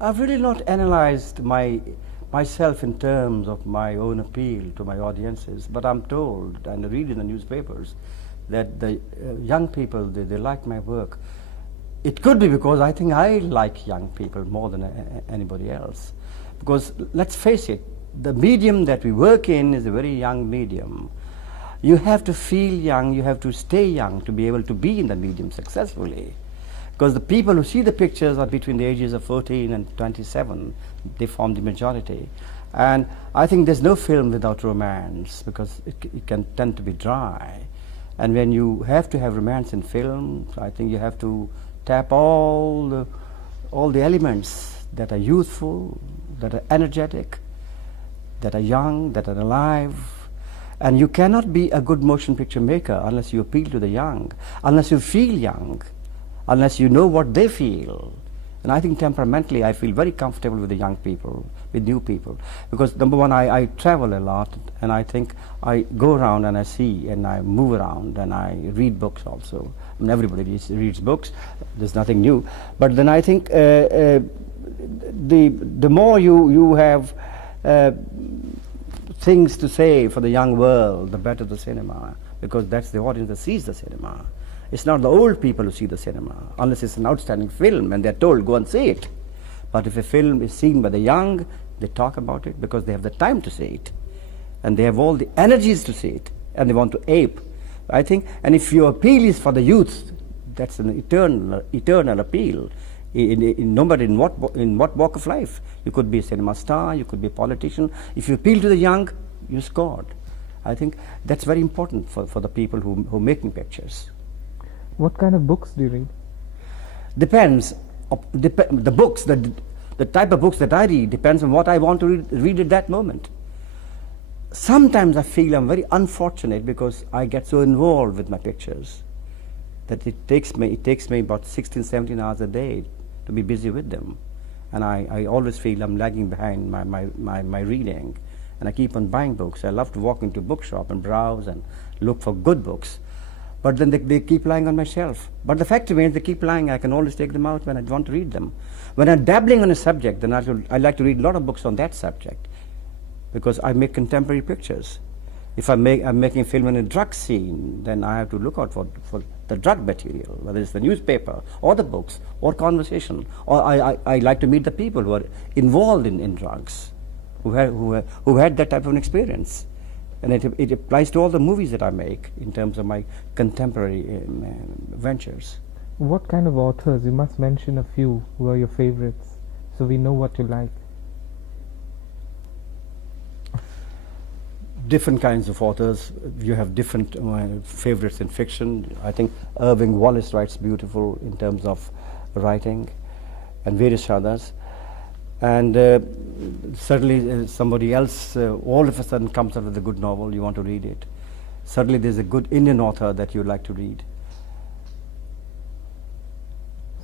I've really not analyzed myself in terms of my own appeal to my audiences, but I'm told and read in the newspapers that the young people, they like my work. It could be because I think I like young people more than anybody else. Because let's face it, the medium that we work in is a very young medium. You have to feel young, you have to stay young to be able to be in the medium successfully. Because the people who see the pictures are between the ages of 14 and 27. They form the majority. And I think there's no film without romance, because it can tend to be dry. And when you have to have romance in film, I think you have to tap all the elements that are youthful, that are energetic, that are young, that are alive. And you cannot be a good motion picture maker unless you appeal to the young, unless you feel young, unless you know what they feel. And I think temperamentally I feel very comfortable with the young people, with new people. Because number one, I travel a lot, and I think I go around and I see and I move around and I read books also. I mean, everybody reads books, there's nothing new. But then I think the more you have things to say for the young world, the better the cinema, because that's the audience that sees the cinema. It's not the old people who see the cinema, unless it's an outstanding film and they're told, go and see it. But if a film is seen by the young, they talk about it because they have the time to see it. And they have all the energies to see it, and they want to ape. I think, and if your appeal is for the youth, that's an eternal appeal. No matter in what walk of life. You could be a cinema star, you could be a politician. If you appeal to the young, you scored. I think that's very important for the people who are making pictures. What kind of books do you read? Depends. The books, the type of books that I read depends on what I want to read at that moment. Sometimes I feel I'm very unfortunate because I get so involved with my pictures that it takes me about 16, 17 hours a day to be busy with them. And I always feel I'm lagging behind my reading. And I keep on buying books. I love to walk into a bookshop and browse and look for good books. But then they keep lying on my shelf. But the fact remains, they keep lying. I can always take them out when I want to read them. When I'm dabbling on a subject, then I like to read a lot of books on that subject, because I make contemporary pictures. If I'm making a film in a drug scene, then I have to look out for the drug material, whether it's the newspaper or the books or conversation. Or I like to meet the people who are involved in drugs, who had that type of an experience. And it applies to all the movies that I make in terms of my contemporary ventures. What kind of authors? You must mention a few who are your favorites, so we know what you like. Different kinds of authors. You have different favorites in fiction. I think Irving Wallace writes beautiful in terms of writing, and various others. And certainly somebody else all of a sudden comes up with a good novel, you want to read it. Certainly there's a good Indian author that you like to read.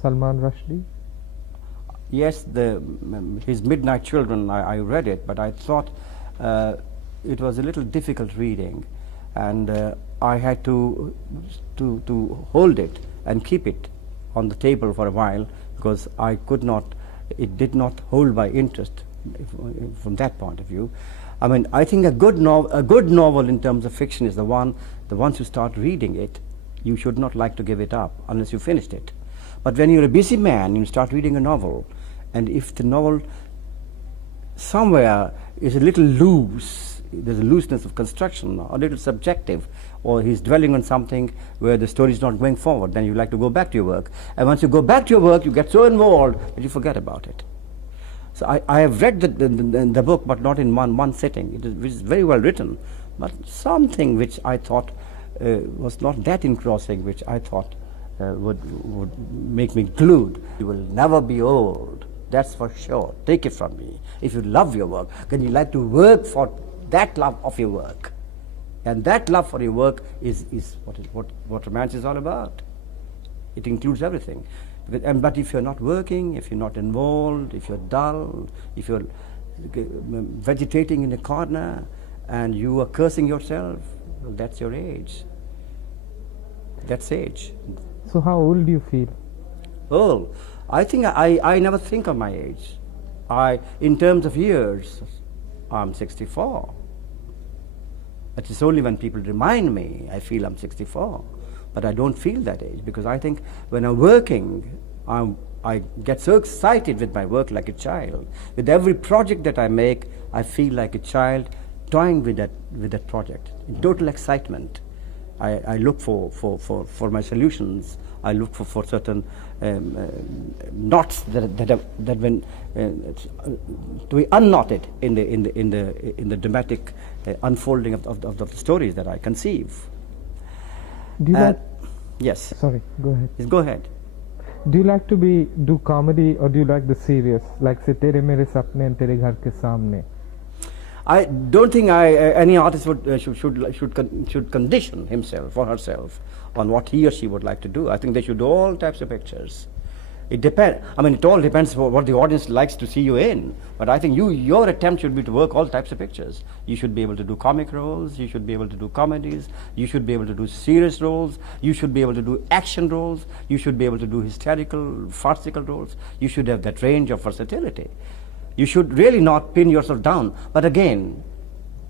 Salman Rushdie? Yes, his Midnight Children, I read it, but I thought it was a little difficult reading, and I had to hold it and keep it on the table for a while, because it did not hold my interest from that point of view. I mean, I think a good novel in terms of fiction is once you start reading it, you should not like to give it up unless you finished it. But when you're a busy man, you start reading a novel, and if the novel somewhere is a little loose, there's a looseness of construction, or a little subjective, or he's dwelling on something where the story is not going forward, then you like to go back to your work. And once you go back to your work, you get so involved that you forget about it. So I have read the book, but not in one sitting. It is very well written, but something which I thought was not that engrossing, which I thought would make me glued. You will never be old, that's for sure. Take it from me. If you love your work, then you like to work for that love of your work. And that love for your work is what romance is all about. It includes everything. But if you're not working, if you're not involved, if you're dull, if you're vegetating in a corner and you are cursing yourself, well, that's your age. That's age. So how old do you feel? Oh, I think I never think of my age. in terms of years, I'm 64. It is only when people remind me, I feel I'm 64. But I don't feel that age, because I think when I'm working, I get so excited with my work like a child. With every project that I make, I feel like a child toying with that project, in total excitement. I look for my solutions. I look for certain knots that when to be unknotted in the dramatic unfolding of the stories that I conceive. Do you like, yes. Sorry, go ahead. Yes, go ahead. Do you like to do comedy, or do you like the serious, like say Tere Mere Sapne and Tere Ghar Ke Samne? I don't think any artist should condition himself or herself on what he or she would like to do. I think they should do all types of pictures. It depends. I mean, it all depends on what the audience likes to see you in. But I think your attempt should be to work all types of pictures. You should be able to do comic roles. You should be able to do comedies. You should be able to do serious roles. You should be able to do action roles. You should be able to do hysterical, farcical roles. You should have that range of versatility. You should really not pin yourself down. But again,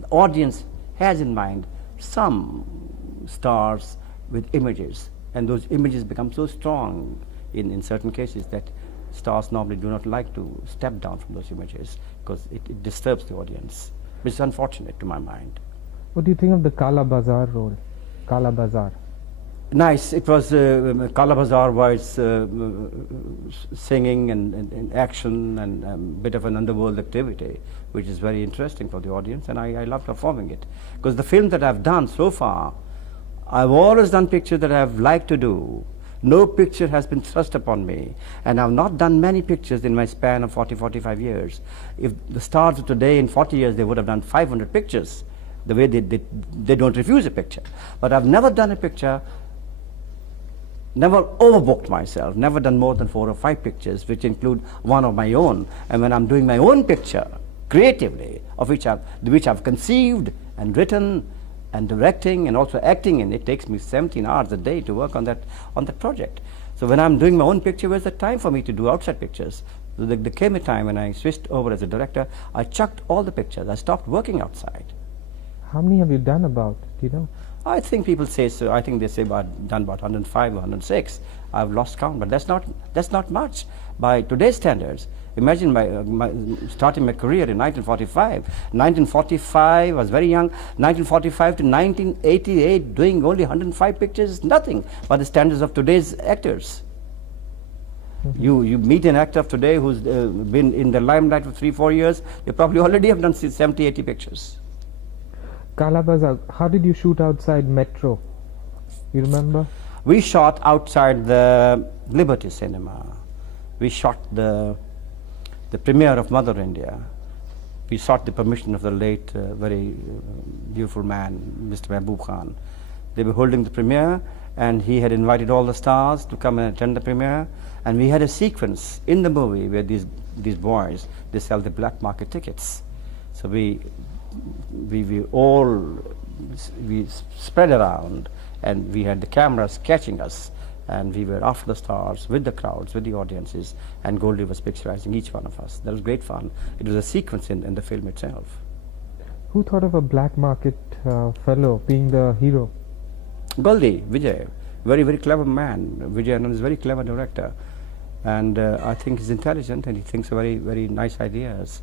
the audience has in mind some stars with images, and those images become so strong in certain cases that stars normally do not like to step down from those images, because it disturbs the audience, which is unfortunate to my mind. What do you think of the Kala Bazaar role? Kala Bazaar. Nice. It was Kala Bazaar was singing and action and a bit of an underworld activity, which is very interesting for the audience, and I love performing it. Because the film that I've done so far, I've always done pictures that I've liked to do. No picture has been thrust upon me, and I've not done many pictures in my span of 40-45 years. If the stars of today, in 40 years, they would have done 500 pictures, the way they don't refuse a picture. But I've never done a picture, never overbooked myself, never done more than 4 or 5 pictures, which include one of my own. And when I'm doing my own picture, creatively, of which I've conceived and written and directing and also acting in, it takes me 17 hours a day to work on that project. So when I'm doing my own picture, where's the time for me to do outside pictures? So there came a time when I switched over as a director, I chucked all the pictures. I stopped working outside. How many have you done about? Do you know? I think people say so. I think they say done about 105 or 106. I've lost count, but that's not much by today's standards. Imagine starting my career in 1945. 1945, I was very young. 1945 to 1988, doing only 105 pictures is nothing by the standards of today's actors. Mm-hmm. You meet an actor of today who's been in the limelight for 3-4 years, they probably already have done 70-80 pictures. Kala Bazaar, how did you shoot outside Metro? You remember? We shot outside the Liberty Cinema. We shot the premiere of Mother India. We sought the permission of the late, very beautiful man, Mr. Mehboob Khan. They were holding the premiere, and he had invited all the stars to come and attend the premiere. And we had a sequence in the movie where these boys, they sell the black market tickets. So we spread around, and we had the cameras catching us, and we were after the stars with the crowds, with the audiences, and Goldie was picturizing each one of us. That was great fun. It was a sequence in the film itself. Who thought of a black market fellow being the hero? Goldie, Vijay, very, very clever man. Vijay Anand is a very clever director, and I think he's intelligent, and he thinks very, very nice ideas.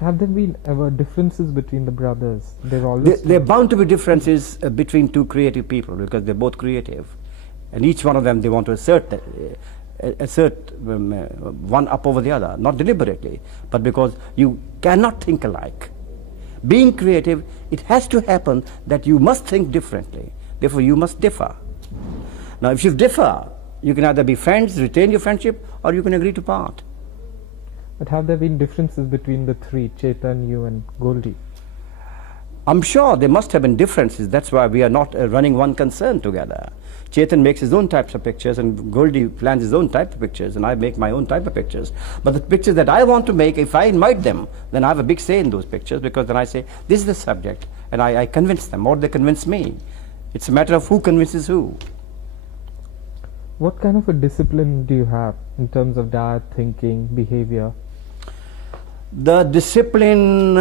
Have there been ever differences between the brothers? There are bound to be differences between two creative people, because they're both creative, and each one of them, they want to assert one up over the other, not deliberately, but because you cannot think alike. Being creative, it has to happen that you must think differently. Therefore, you must differ. Now, if you differ, you can either be friends, retain your friendship, or you can agree to part. But have there been differences between the three, Chetan, you and Goldie? I'm sure there must have been differences. That's why we are not running one concern together. Chetan makes his own types of pictures, and Goldie plans his own type of pictures, and I make my own type of pictures. But the pictures that I want to make, if I invite them, then I have a big say in those pictures, because then I say, this is the subject, and I convince them, or they convince me. It's a matter of who convinces who. What kind of a discipline do you have in terms of diet, thinking, behavior? The discipline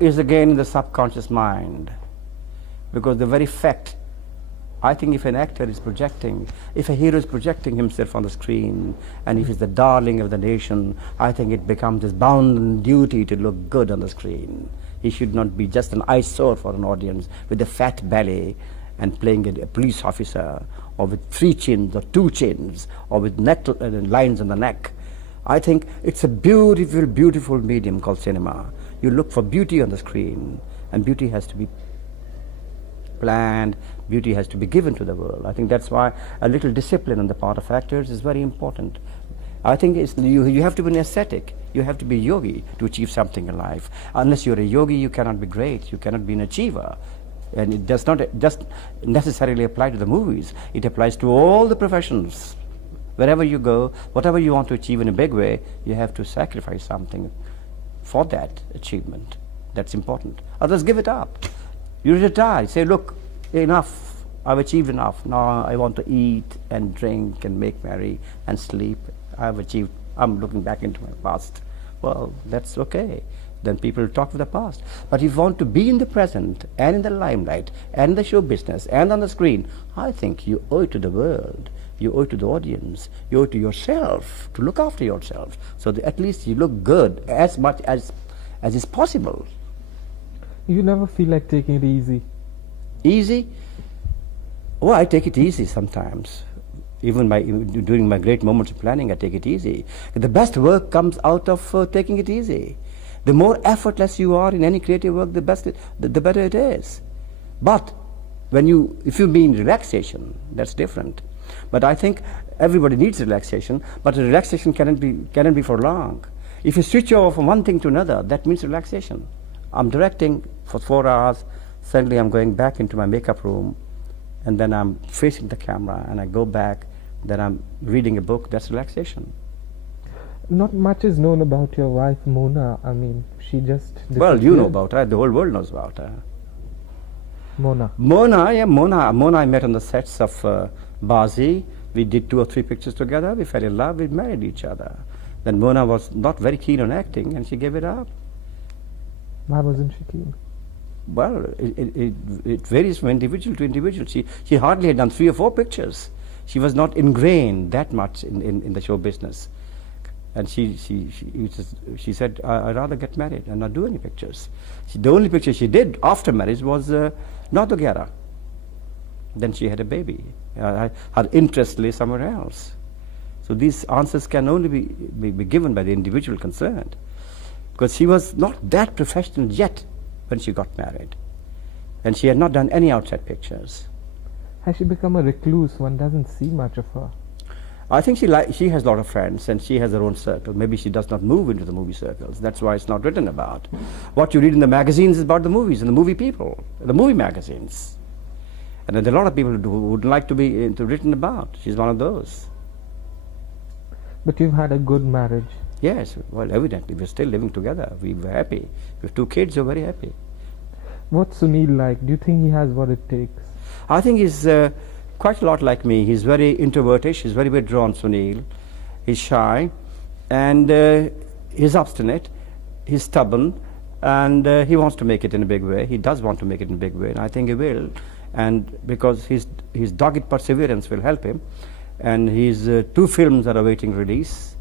is again in the subconscious mind, because the very fact, I think if an actor is projecting, if a hero is projecting himself on the screen, and if he's the darling of the nation, I think it becomes his bounden duty to look good on the screen. He should not be just an eyesore for an audience with a fat belly and playing a police officer, or with 3 chins or 2 chins, or with lines on the neck. I think it's a beautiful, beautiful medium called cinema. You look for beauty on the screen, and beauty has to be planned, beauty has to be given to the world. I think that's why a little discipline on the part of actors is very important. I think you have to be an ascetic, you have to be a yogi to achieve something in life. Unless you're a yogi, you cannot be great, you cannot be an achiever. And it does not just necessarily apply to the movies, it applies to all the professions. Wherever you go, whatever you want to achieve in a big way, you have to sacrifice something for that achievement. That's important. Others give it up. You retire, say, look, enough, I've achieved enough. Now I want to eat and drink and make merry and sleep. I've achieved, I'm looking back into my past. Well, that's okay. Then people talk of the past. But if you want to be in the present and in the limelight and in the show business and on the screen, I think you owe it to the world. You owe it to the audience. You owe it to yourself to look after yourself, so that at least you look good as much as is possible. You never feel like taking it easy? Easy? Oh, I take it easy sometimes. Even during my great moments of planning, I take it easy. The best work comes out of taking it easy. The more effortless you are in any creative work, the better it is. But if you mean relaxation, that's different. But I think everybody needs relaxation, but relaxation cannot be for long. If you switch over from one thing to another, that means relaxation. I'm directing for 4 hours, suddenly I'm going back into my makeup room, and then I'm facing the camera, and I go back, then I'm reading a book. That's relaxation. Not much is known about your wife, Mona. I mean, she just disappeared. Well, you know about her. The whole world knows about her. Mona. Mona, I met on the sets of Bazi. We did 2 or 3 pictures together. We fell in love. We married each other. Then Mona was not very keen on acting, and she gave it up. Why wasn't she keen? Well, it varies from individual to individual. She hardly had done 3 or 4 pictures. She was not ingrained that much in the show business. And she said, I'd rather get married and not do any pictures. The only picture she did after marriage was Navketan. Then she had a baby. Her interest lay somewhere else. So these answers can only be given by the individual concerned. Because she was not that professional yet when she got married. And she had not done any outside pictures. Has she become a recluse? One doesn't see much of her. I think she has a lot of friends, and she has her own circle. Maybe she does not move into the movie circles. That's why it's not written about. What you read in the magazines is about the movies and the movie people, the movie magazines. And there are a lot of people who would like to be written about. She's one of those. But you've had a good marriage. Yes, well, evidently. We're still living together. We were happy. We have 2 kids who are very happy. What's Sunil like? Do you think he has what it takes? I think he's quite a lot like me. He's very introvertish. He's very withdrawn, Sunil. He's shy, and he's obstinate. He's stubborn, and he wants to make it in a big way. He does want to make it in a big way, and I think he will. And because his dogged perseverance will help him. And his 2 films are awaiting release.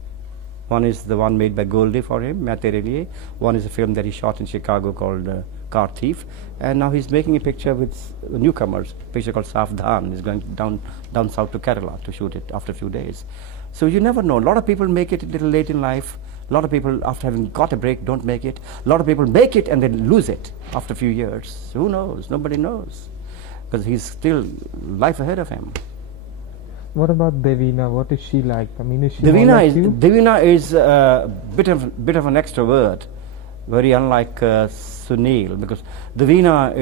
One is the one made by Goldie for him, Main Tere Liye. One is a film that he shot in Chicago called Car Thief. And now he's making a picture with newcomers, a picture called Savdhan. He's going down south to Kerala to shoot it after a few days. So you never know. A lot of people make it a little late in life. A lot of people, after having got a break, don't make it. A lot of people make it and then lose it after a few years. Who knows? Nobody knows. Because he's still life ahead of him. What about Devina? What is she like? I mean, is she Devina is a bit of an extrovert, very unlike Sunil, because Devina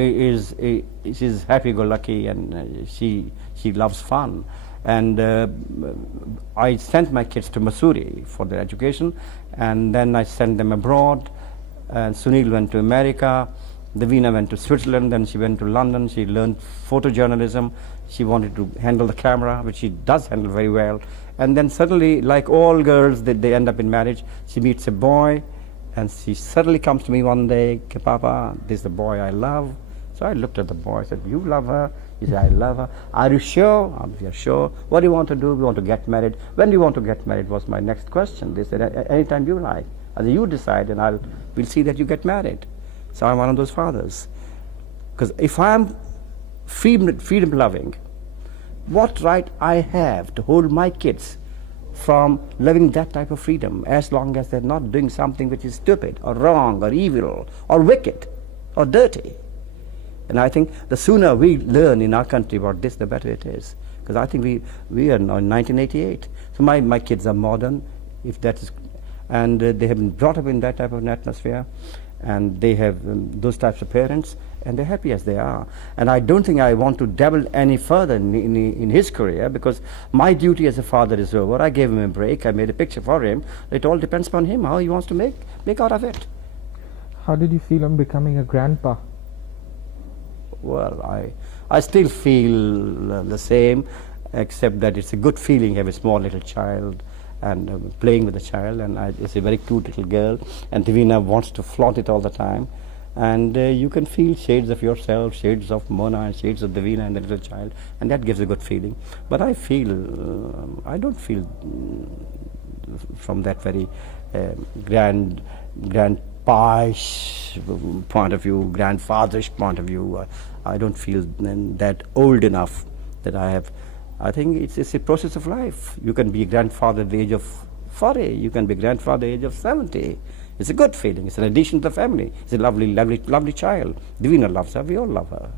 is happy-go-lucky, and she loves fun. And I sent my kids to Missouri for their education, and then I sent them abroad. And Sunil went to America, Davina went to Switzerland, then she went to London, she learned photojournalism, she wanted to handle the camera, which she does handle very well. And then suddenly, like all girls, they end up in marriage. She meets a boy, and she suddenly comes to me one day, Papa, this is the boy I love. So I looked at the boy, I said, you love her? He said, I love her. Are you sure? We are sure. What do you want to do? We want to get married. When do you want to get married was my next question. They said, anytime you like. I said, you decide, and we'll see that you get married. So I'm one of those fathers. Because if I'm freedom loving, what right I have to hold my kids from living that type of freedom, as long as they're not doing something which is stupid or wrong or evil or wicked or dirty. And I think the sooner we learn in our country about this, the better it is. Because I think we are now in 1988. So my kids are modern, if that is, and they have been brought up in that type of an atmosphere, and they have those types of parents, and they're happy as they are. And I don't think I want to dabble any further in his career, because my duty as a father is over. I gave him a break, I made a picture for him. It all depends upon him, how he wants to make out of it. How did you feel on becoming a grandpa? Well, I still feel the same, except that it's a good feeling to have a small little child and playing with a child, and it's a very cute little girl, and Davina wants to flaunt it all the time, and you can feel shades of yourself, shades of Mona and shades of Davina and the little child, and that gives a good feeling. But I I don't feel from that very grand pa-ish point of view, grandfatherish point of view. I don't feel that old enough that I have. I think it's a process of life. You can be a grandfather at the age of 40, you can be a grandfather at the age of 70. It's a good feeling, it's an addition to the family. It's a lovely child. Davina loves her, we all love her.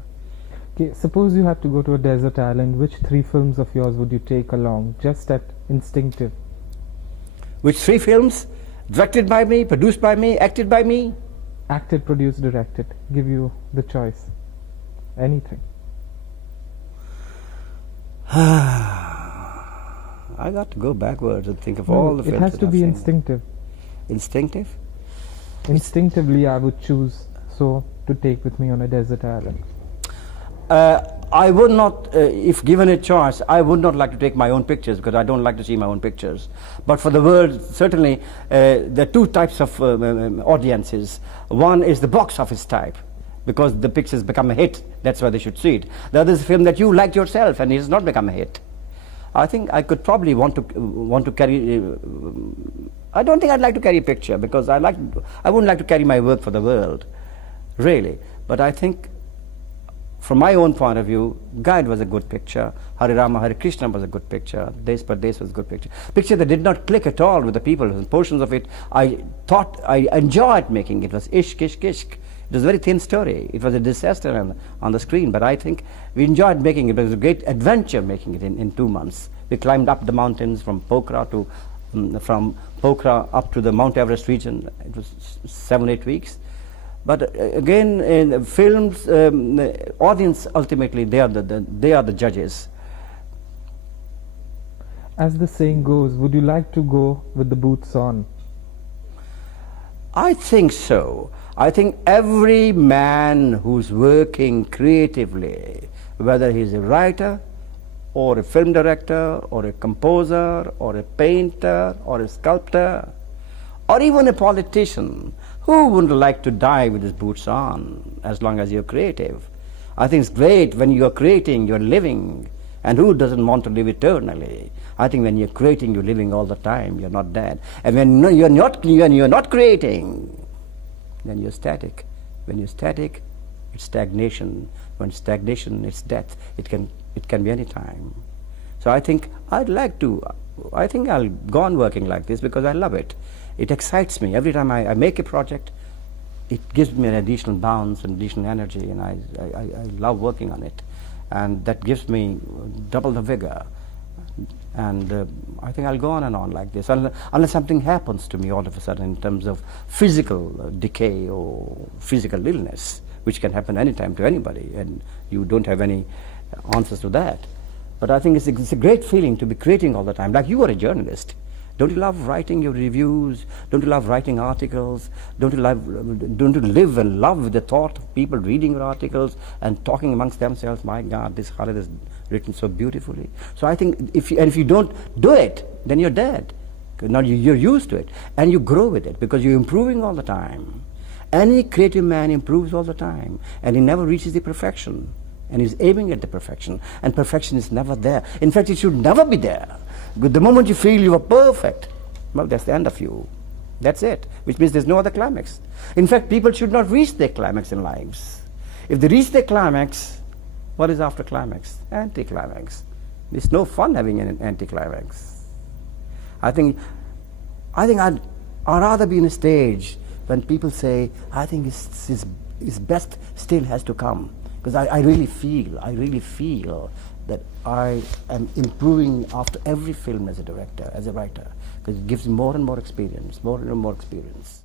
Okay, suppose you had to go to a desert island, which 3 films of yours would you take along, just at instinctive? Which 3 films? Directed by me, produced by me, acted by me? Acted, produced, directed. Give you the choice. Anything. I got to go backwards and think of all the films. It has to be instinctive. Instinctive? Instinctively I would choose so to take with me on a desert island. I would not, if given a choice, I would not like to take my own pictures, because I don't like to see my own pictures. But for the world, certainly, there are 2 types of audiences. One is the box office type, because the pictures become a hit, that's why they should see it. The other is a film that you liked yourself and it has not become a hit. I think I could probably want to carry, I don't think I'd like to carry a picture, because I wouldn't like to carry my work for the world, really. But I think, from my own point of view, Guide was a good picture, Hare Rama, Hare Krishna was a good picture, Des Pardes was a good picture. Picture that did not click at all with the people, and portions of it I thought I enjoyed making. It was ishq, ishq, ishq. It was a very thin story. It was a disaster on the screen, but I think we enjoyed making it. It was a great adventure making it in 2 months. We climbed up the mountains from Pokhara up to the Mount Everest region. It was 7-8 weeks. But again, in films, audience ultimately they are the judges. As the saying goes, would you like to go with the boots on? I think so. I think every man who's working creatively, whether he's a writer or a film director or a composer or a painter or a sculptor or even a politician, who wouldn't like to die with his boots on, as long as you're creative? I think it's great when you're creating, you're living, and who doesn't want to live eternally? I think when you're creating, you're living all the time, you're not dead. And when you're not creating, then you're static. When you're static, it's stagnation. When stagnation, it's death. It can be any time. So I think I'll go on working like this, because I love it. It excites me. Every time I make a project, it gives me an additional bounce and additional energy, and I love working on it. And that gives me double the vigor. And I think I'll go on and on like this, unless something happens to me all of a sudden in terms of physical decay or physical illness, which can happen anytime to anybody, and you don't have any answers to that. But I think it's a great feeling to be creating all the time. Like you are a journalist. Don't you love writing your reviews? Don't you love writing articles? Don't you live and love the thought of people reading your articles and talking amongst themselves? My God, this Khalid is written so beautifully. So I think if you don't do it, then you're dead. Now you're used to it and you grow with it because you're improving all the time. Any creative man improves all the time and he never reaches the perfection. And he's aiming at the perfection, and perfection is never there. In fact, it should never be there. But the moment you feel you are perfect, well, that's the end of you. That's it, which means there's no other climax. In fact, people should not reach their climax in lives. If they reach their climax, what is after climax? Anticlimax. It's no fun having an anticlimax. I think I'd rather be in a stage when people say, I think his best still has to come. Because I really feel that I am improving after every film as a director, as a writer, because it gives me more and more experience, more and more experience.